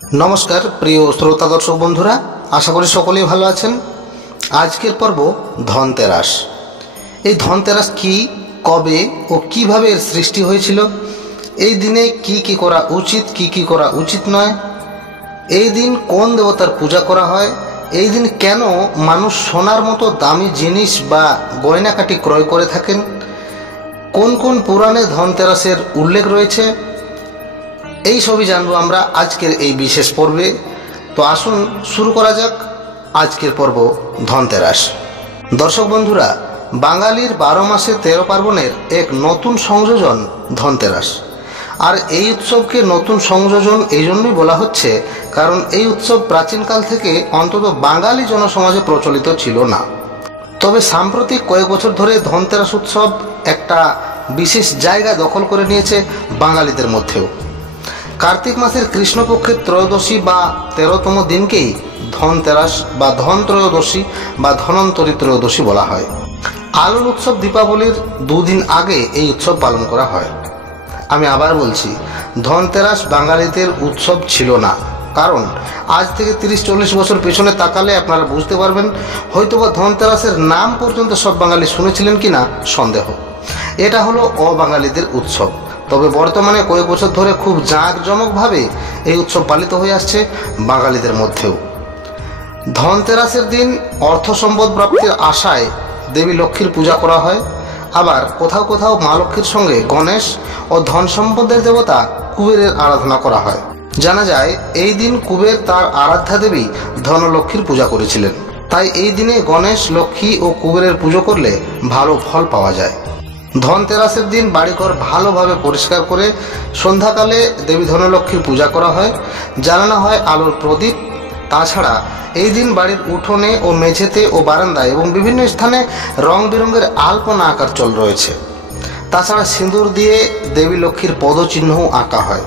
নমস্কার প্রিয় শ্রোতা দর্শক বন্ধুরা, আশা করি সকলেই ভালো আছেন। আজকের পর্ব ধনতেরাস। এই ধনতেরাস কি, কবে ও কিভাবে এর সৃষ্টি হয়েছিল, এই দিনে কি কি করা উচিত, কি কি করা উচিত নয়, এই দিন কোন দেবতার পূজা করা হয়, এই দিন কেন মানুষ সোনার মতো দামি জিনিস বা গয়নাকাটি ক্রয় করে থাকেন, কোন কোন পুরাণে ধনতেরাসের উল্লেখ রয়েছে, এই সবই জানবো আমরা আজকের এই বিশেষ পর্বে। তো আসুন শুরু করা যাক আজকের পর্ব ধনতেরাস। দর্শক বন্ধুরা, বাঙালির 12 মাসে 13 পার্বণের এক নতুন সংযোজন ধনতেরাস। আর এই উৎসবকে নতুন সংযোজন এই জন্যই বলা হচ্ছে কারণ এই উৎসব প্রাচীনকাল থেকে অন্তত বাঙালি জনসমাজে প্রচলিত ছিল না। তবে সাম্প্রতিক কয়েক বছর ধরে ধনতেরাস উৎসব একটা বিশেষ জায়গা দখল করে নিয়েছে বাঙালিদের মধ্যেও। কার্তিক মাসের কৃষ্ণপক্ষের ত্রয়োদশী বা 13তম দিনকেই ধনতেরাস বা ধন ত্রয়োদশী বা ধনন্তরী ত্রয়োদশী বলা হয়। আলোর উৎসব দীপাবলির দুদিন আগে এই উৎসব পালন করা হয়। আমি আবার বলছি, ধনতেরাস বাঙালিদের উৎসব ছিল না, কারণ আজ থেকে 30-40 বছর পেছনে তাকালে আপনারা বুঝতে পারবেন হয়তোবা ধনতেরাসের নাম পর্যন্ত সব বাঙালি শুনেছিলেন কিনা সন্দেহ। এটা হলো অবাঙালিদের উৎসব। তবে বর্তমানে কয়েক বছর ধরে খুব জাঁকজমকভাবে এই উৎসব পালিত হয়ে আসছে বাঙালিদের মধ্যেও। ধনতেরাসের দিন অর্থ সম্পদ প্রাপ্তির আশায় দেবী লক্ষ্মীর পূজা করা হয়। আবার কোথাও কোথাও মা লক্ষ্মীর সঙ্গে গণেশ ও ধন সম্পদের দেবতা কুবেরের আরাধনা করা হয়। জানা যায় এই দিন কুবের তার আরাধ্যা দেবী ধনলক্ষ্মীর পূজা করেছিলেন। তাই এই দিনে গণেশ, লক্ষ্মী ও কুবেরের পুজো করলে ভালো ফল পাওয়া যায়। ধনতেরাসের দিন বাড়িঘর ভালোভাবে পরিষ্কার করে সন্ধ্যাকালে দেবী ধনলক্ষ্মীর পূজা করা হয়, জ্বালানো হয় আলোর প্রদীপ। তাছাড়া এই দিন বাড়ির উঠোনে ও মেঝেতে ও বারান্দায় এবং বিভিন্ন স্থানে রং বেরঙের আলপনা আঁকার চল রয়েছে। তাছাড়া সিঁদুর দিয়ে দেবী লক্ষ্মীর পদচিহ্নও আঁকা হয়।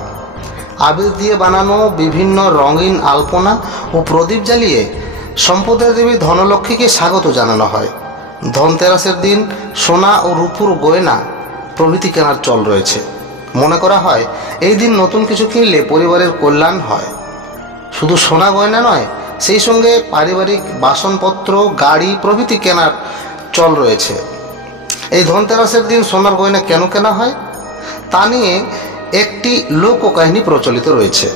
আবির দিয়ে বানানো বিভিন্ন রঙিন আলপনা ও প্রদীপ জ্বালিয়ে সম্পদের দেবী ধনলক্ষ্মীকে স্বাগত জানানো হয়। ধনতেরাসের দিন সোনা ও রূপোর গয়না প্রভৃতি কেনার চল রয়েছে। মনে করা হয় এই দিন নতুন কিছু কিনলে পরিবারের কল্যাণ হয়। শুধু সোনা গয়না নয়, সেই সঙ্গে পারিবারিক বাসনপত্র, গাড়ি প্রভৃতি কেনার চল রয়েছে। এই ধনতেরাসের দিন সোনার গয়না কেন কেনা হয় তা নিয়ে একটি লোককাহিনী প্রচলিত রয়েছে।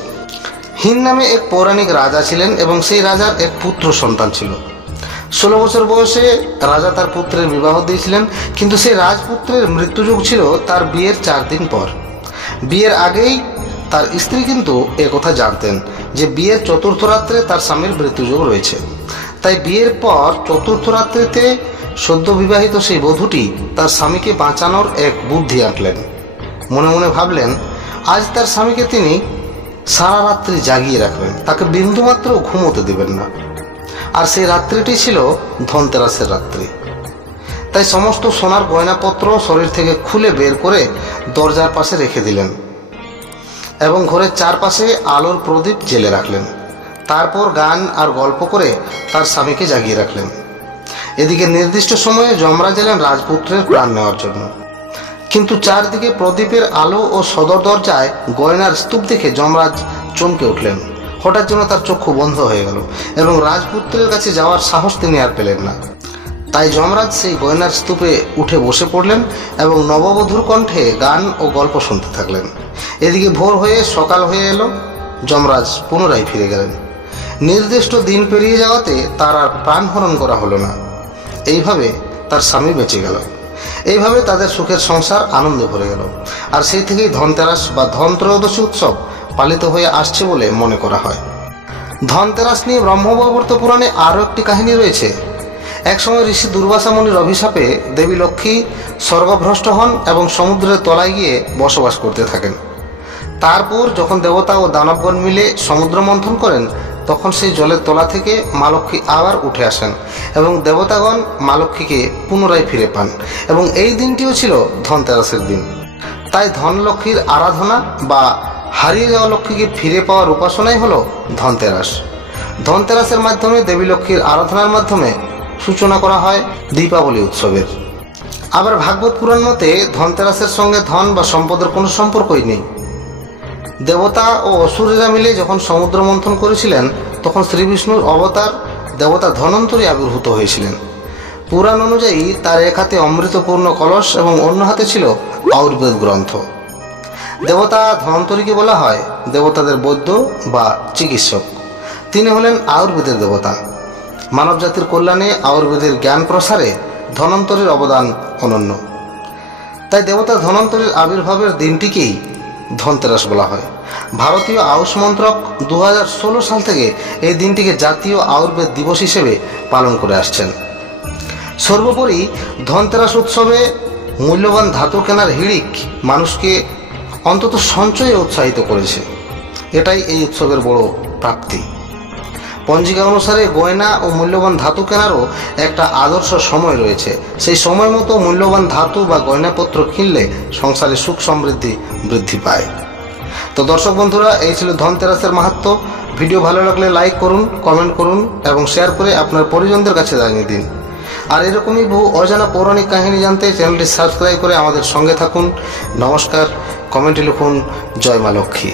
হিন নামে এক পৌরাণিক রাজা ছিলেন এবং সেই রাজার এক পুত্র সন্তান ছিল। 16 বছর বয়সে রাজা তার পুত্রের বিবাহ দিয়েছিলেন, কিন্তু সেই রাজপুত্রের মৃত্যুযোগ ছিল তার বিয়ের 4 দিন পর। বিয়ের আগেই তার স্ত্রী কিন্তু একথা জানতেন যে বিয়ের চতুর্থ রাত্রে তার স্বামীর মৃত্যুযোগ রয়েছে। তাই বিয়ের পর চতুর্থ রাত্রিতে সদ্য বিবাহিত সেই বধূটি তার স্বামীকে বাঁচানোর এক বুদ্ধি আঁটলেন। মনে মনে ভাবলেন আজ তার স্বামীকে তিনি সারা রাত্রি জাগিয়ে রাখবেন, তাকে বিন্দুমাত্র ঘুমোতে দেবেন না। আর সেই রাত্রিটি ছিল ধনতেরাসের রাত্রি। তাই সমস্ত সোনার গয়নাপত্র শরীর থেকে খুলে বের করে দরজার পাশে রেখে দিলেন এবং ঘরের চারপাশে আলোর প্রদীপ জেলে রাখলেন। তারপর গান আর গল্প করে তার স্বামীকে জাগিয়ে রাখলেন। এদিকে নির্দিষ্ট সময়ে যমরাজ এলেন রাজপুত্রের প্রাণ নেওয়ার জন্য। কিন্তু চারদিকে প্রদীপের আলো ও সদর দরজায় গয়নার স্তূপ দেখে যমরাজ চমকে উঠলেন। হঠাৎ যেন তার চক্ষু বন্ধ হয়ে গেল এবং রাজপুত্রের কাছে যাওয়ার সাহস তিনি আর পেলেন না। তাই যমরাজ সেই গয়নার স্তূপে উঠে বসে পড়লেন এবং নববধূর কণ্ঠে গান ও গল্প শুনতে থাকলেন। এদিকে ভোর হয়ে সকাল হয়ে এলো। যমরাজ পুনরায় ফিরে গেলেন। নির্দিষ্ট দিন পেরিয়ে যাওয়াতে তার আর প্রাণহরণ করা হলো না। এইভাবে তার স্বামী বেঁচে গেল। এইভাবে তাদের সুখের সংসার আনন্দে ভরে গেল। আর সেই থেকেই ধনতেরাস বা ধন ত্রয়োদশী উৎসব পালিত হয়ে আসছে বলে মনে করা হয়। ধনতেরাস নিয়ে ব্রহ্মবৈবর্ত পুরাণে আরও একটি কাহিনী রয়েছে। একসময় ঋষি দুর্বাসা মুনির অভিশাপে দেবী লক্ষ্মী স্বর্গভ্রষ্ট হন এবং সমুদ্রের তলায় গিয়ে বসবাস করতে থাকেন। তারপর যখন দেবতা ও দানবগণ মিলে সমুদ্র মন্থন করেন, তখন সেই জলের তলা থেকে মা লক্ষ্মী আবার উঠে আসেন এবং দেবতাগণ মা লক্ষ্মীকে পুনরায় ফিরে পান এবং এই দিনটিও ছিল ধনতেরাসের দিন। তাই ধনলক্ষ্মীর আরাধনা বা হারিয়ে যাওয়া লক্ষ্মীকে ফিরে পাওয়ার উপাসনাই হলো ধনতেরাস। ধনতেরাসের মাধ্যমে দেবী লক্ষ্মীর আরাধনার মাধ্যমে সূচনা করা হয় দীপাবলি উৎসবের। আবার ভাগবত পুরাণ মতে ধনতেরাসের সঙ্গে ধন বা সম্পদের কোনো সম্পর্কই নেই। দেবতা ও অসুরেরা মিলে যখন সমুদ্র মন্থন করেছিলেন তখন শ্রীবিষ্ণুর অবতার দেবতা ধনন্তরী আবির্ভূত হয়েছিলেন। পুরাণ অনুযায়ী তার এক হাতে অমৃতপূর্ণ কলস এবং অন্য হাতে ছিল আয়ুর্বেদ গ্রন্থ। দেবতা ধনন্তরীকে বলা হয় দেবতাদের বৈদ্য বা চিকিৎসক। তিনি হলেন আয়ুর্বেদের দেবতা। মানব জাতির কল্যাণে আয়ুর্বেদের জ্ঞান প্রসারে ধনন্তরীর অবদান অনন্য। তাই দেবতা ধনন্তরীর আবির্ভাবের দিনটিকেই ধনতেরাস বলা হয়। ভারতীয় আয়ুষ মন্ত্রক 2016 সাল থেকে এই দিনটিকে জাতীয় আয়ুর্বেদ দিবস হিসেবে পালন করে আসছেন। সর্বোপরি ধনতেরাস উৎসবে মূল্যবান ধাতু কেনার হিড়িক মানুষকে অন্তত সঞ্চয়ে উৎসাহিত করেছে। এটাই এই উৎসবের বড় প্রাপ্তি। পঞ্জিকা অনুসারে গয়না ও মূল্যবান ধাতু কেনারও একটা আদর্শ সময় রয়েছে। সেই সময় মতো মূল্যবান ধাতু বা গয়নাপত্র কিনলে সংসারে সুখ সমৃদ্ধি বৃদ্ধি পায়। তো দর্শক বন্ধুরা, এই ছিল ধনতেরাসের মাহাত্ম্য। ভিডিও ভালো লাগলে লাইক করুন, কমেন্ট করুন এবং শেয়ার করে আপনার পরিজনদের কাছে জানিয়ে দিন। আর এরকমই বহু অজানা পৌরাণিক কাহিনী জানতে চ্যানেলটি সাবস্ক্রাইব করে আমাদের সঙ্গে থাকুন। নমস্কার। কমেন্টে লিখুন জয় মা লক্ষ্মী।